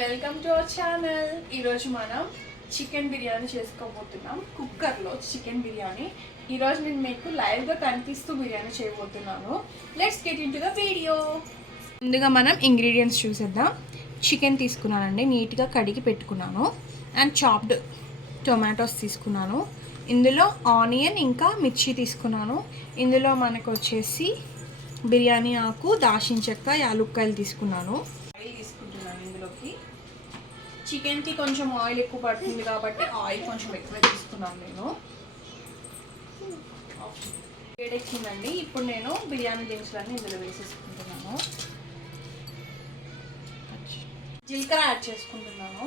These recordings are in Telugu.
Welcome to our channel. ఈరోజు మనం చికెన్ బిర్యానీ చేసుకోబోతున్నాం. కుక్కర్లో చికెన్ బిర్యానీ. ఈరోజు నేను మీకు లైవ్గా కనిపిస్తూ బిర్యానీ చేయబోతున్నాను. Let's get in to the video. ముందుగా మనం ఇంగ్రీడియంట్స్ చూసేద్దాం. చికెన్ తీసుకున్నానండి, నీట్గా కడిగి పెట్టుకున్నాను. అండ్ చాప్డ్ టొమాటోస్ తీసుకున్నాను. ఇందులో ఆనియన్ ఇంకా మిర్చి తీసుకున్నాను. ఇందులో మనకు వచ్చేసి బిర్యానీ ఆకు, దాల్చిన చెక్క, యాలుక్కాయలు తీసుకున్నాను. ఆయిల్ తీసుకుంటున్నాను. ఇందులోకి చికెన్కి కొంచెం ఆయిల్ ఎక్కువ పడుతుంది కాబట్టి ఆయిల్ కొంచెం ఎక్కువ తీసుకున్నాను. నేను వేడెక్కిందండి. ఇప్పుడు నేను బిర్యానీ దినుసులన్నీ ఇందులో వేసేసుకుంటున్నాను. జీలకర్ర యాడ్ చేసుకుంటున్నాను.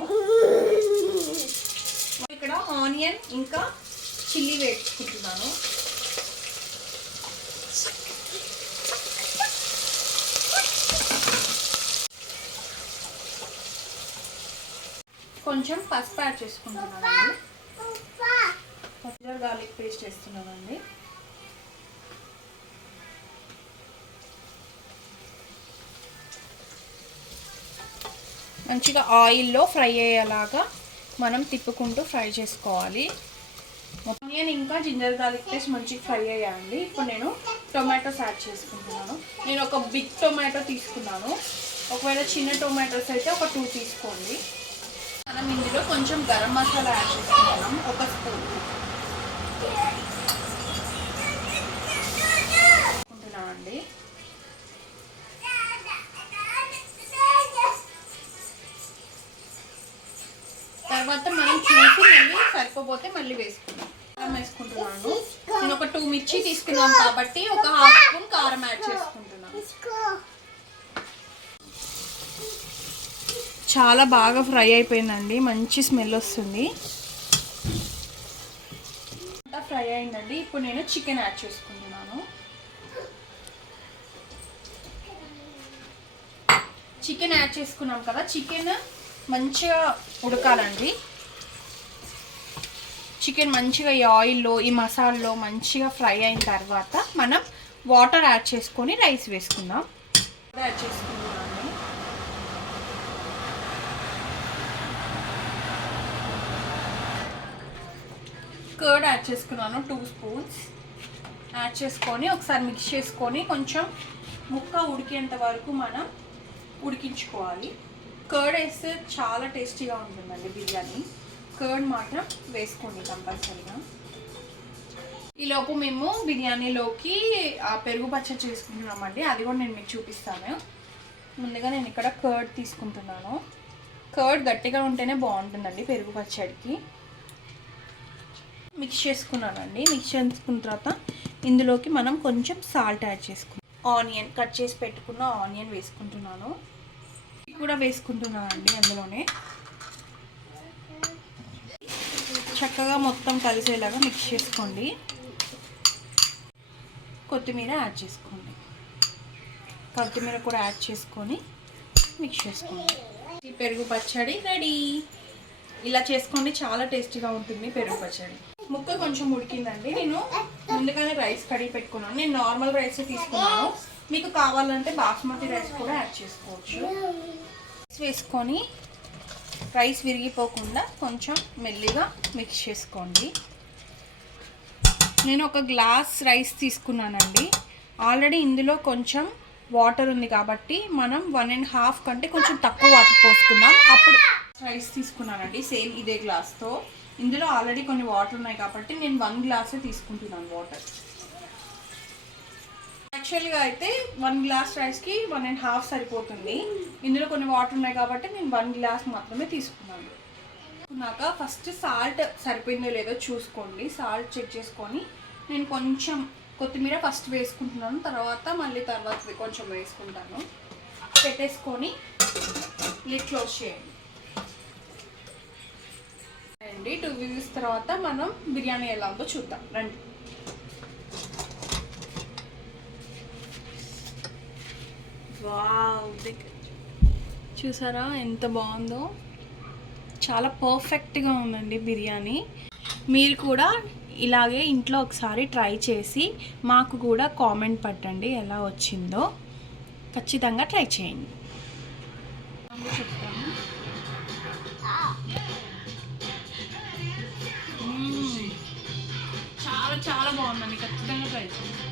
ఇక్కడ ఆనియన్ ఇంకా చిల్లీ వేసుకుంటున్నాను. కొంచెం పసుపు యాడ్ చేసుకుంటున్నానండి. గార్లిక్ పేస్ట్ వేస్తున్నానండి. మంచిగా ఆయిల్లో ఫ్రై అయ్యేలాగా మనం తిప్పుకుంటూ ఫ్రై చేసుకోవాలి. ఆనియన్ ఇంకా జింజర్ గార్లిక్ పేస్ట్ మంచిగా ఫ్రై అయ్యాయండి. ఇప్పుడు నేను టొమాటోస్ యాడ్ చేసుకుంటున్నాను. నేను ఒక బిగ్ టొమాటో తీసుకున్నాను. ఒకవేళ చిన్న టొమాటోస్ అయితే ఒక 2 తీసుకోండి. మనం ఇందులో కొంచెం గరం మసాలా యాడ్ చేసుకుంటున్నాం. ఒక స్పూన్ వేసుకుంటున్నామండి. తర్వాత మనం చూసి మళ్ళీ సరిపోతే మళ్ళీ వేసుకుంటాం. కారం వేసుకుంటున్నాను. నేను ఒక 2 మిర్చి తీసుకున్నాను కాబట్టి ఒక 1/2 స్పూన్ కారం యాడ్ చేసుకుంటున్నాను. చాలా బాగా ఫ్రై అయిపోయిందండి. మంచి స్మెల్ వస్తుంది. అంతా ఫ్రై అయిందండి. ఇప్పుడు నేను చికెన్ యాడ్ చేసుకుంటున్నాను. చికెన్ యాడ్ చేసుకున్నాం కదా, చికెన్ మంచిగా ఉడకాలండి. చికెన్ మంచిగా ఈ ఆయిల్లో, ఈ మసాలాలో మంచిగా ఫ్రై అయిన తర్వాత మనం వాటర్ యాడ్ చేసుకొని రైస్ వేసుకుందాం. యాడ్ చేసుకుంటున్నాను. కర్డ్ యాడ్ చేసుకున్నాను. 2 స్పూన్స్ యాడ్ చేసుకొని ఒకసారి మిక్స్ చేసుకొని కొంచెం ముక్క ఉడికేంత వరకు మనం ఉడికించుకోవాలి. కర్డ్ వేస్తే చాలా టేస్టీగా ఉంటుందండి బిర్యానీ. కర్డ్ మాత్రం వేసుకోండి కంపల్సరీగా. ఈలోపు మేము బిర్యానీలోకి పెరుగు పచ్చడి చేసుకుంటున్నామండి. అది కూడా నేను మీకు చూపిస్తాను. ముందుగా నేను ఇక్కడ కర్డ్ తీసుకుంటున్నాను. కర్డ్ గట్టిగా ఉంటేనే బాగుంటుందండి పెరుగు పచ్చడికి. మిక్స్ చేసుకున్నానండి. మిక్స్ చేసుకున్న తర్వాత ఇందులోకి మనం కొంచెం సాల్ట్ యాడ్ చేసుకున్నాం. ఆనియన్ కట్ చేసి పెట్టుకున్న ఆనియన్ వేసుకుంటున్నాను. ఇది కూడా వేసుకుంటున్నానండి. అందులోనే చక్కగా మొత్తం కలిసేలాగా మిక్స్ చేసుకోండి. కొత్తిమీర యాడ్ చేసుకోండి. కొత్తిమీర కూడా యాడ్ చేసుకొని మిక్స్ చేసుకోండి. ఈ పెరుగు పచ్చడి రెడీ. ఇలా చేసుకోండి, చాలా టేస్టీగా ఉంటుంది పెరుగు పచ్చడి. ముక్క కొంచెం ఉడికిందండి. నేను ముందుగానే రైస్ కడిగి పెట్టుకున్నాను. నేను నార్మల్ రైస్ తీసుకున్నాను. మీకు కావాలంటే బాస్మతి రైస్ కూడా యాడ్ చేసుకోవచ్చు. రైస్ వేసుకొని రైస్ విరిగిపోకుండా కొంచెం మెల్లిగా మిక్స్ చేసుకోండి. నేను ఒక గ్లాస్ రైస్ తీసుకున్నానండి. ఆల్రెడీ ఇందులో కొంచెం వాటర్ ఉంది కాబట్టి మనం 1.5 కంటే కొంచెం తక్కువ వాటర్ పోసుకున్నాం. అప్పుడు రైస్ తీసుకున్నానండి సేమ్ ఇదే గ్లాస్తో. ఇందులో ఆల్రెడీ కొన్ని వాటర్ ఉన్నాయి కాబట్టి నేను 1 గ్లాసే తీసుకుంటున్నాను వాటర్. యాక్చువల్గా అయితే 1 గ్లాస్ రైస్కి 1.5 సరిపోతుంది. ఇందులో కొన్ని వాటర్ ఉన్నాయి కాబట్టి నేను 1 గ్లాస్ మాత్రమే తీసుకున్నాను. తీసుకున్నాక ఫస్ట్ సాల్ట్ సరిపోయిందో లేదో చూసుకోండి. సాల్ట్ చెక్ చేసుకొని నేను కొంచెం కొత్తిమీర ఫస్ట్ వేసుకుంటున్నాను. తర్వాత కొంచెం వేసుకుంటాను. పెట్టేసుకొని లిడ్ క్లోజ్ చేయండి. 2 విజిల్స్ తర్వాత మనం బిర్యానీ ఎలా ఉందో చూద్దాం రండి. వావ్, చూసారా ఎంత బాగుందో. చాలా పర్ఫెక్ట్గా ఉందండి బిర్యానీ. మీరు కూడా ఇలాగే ఇంట్లో ఒకసారి ట్రై చేసి మాకు కూడా కామెంట్ పెట్టండి ఎలా వచ్చిందో. ఖచ్చితంగా ట్రై చేయండి. చెప్తాను. చాలా బాగుందండి, ఖచ్చితంగా ట్రై చేయండి.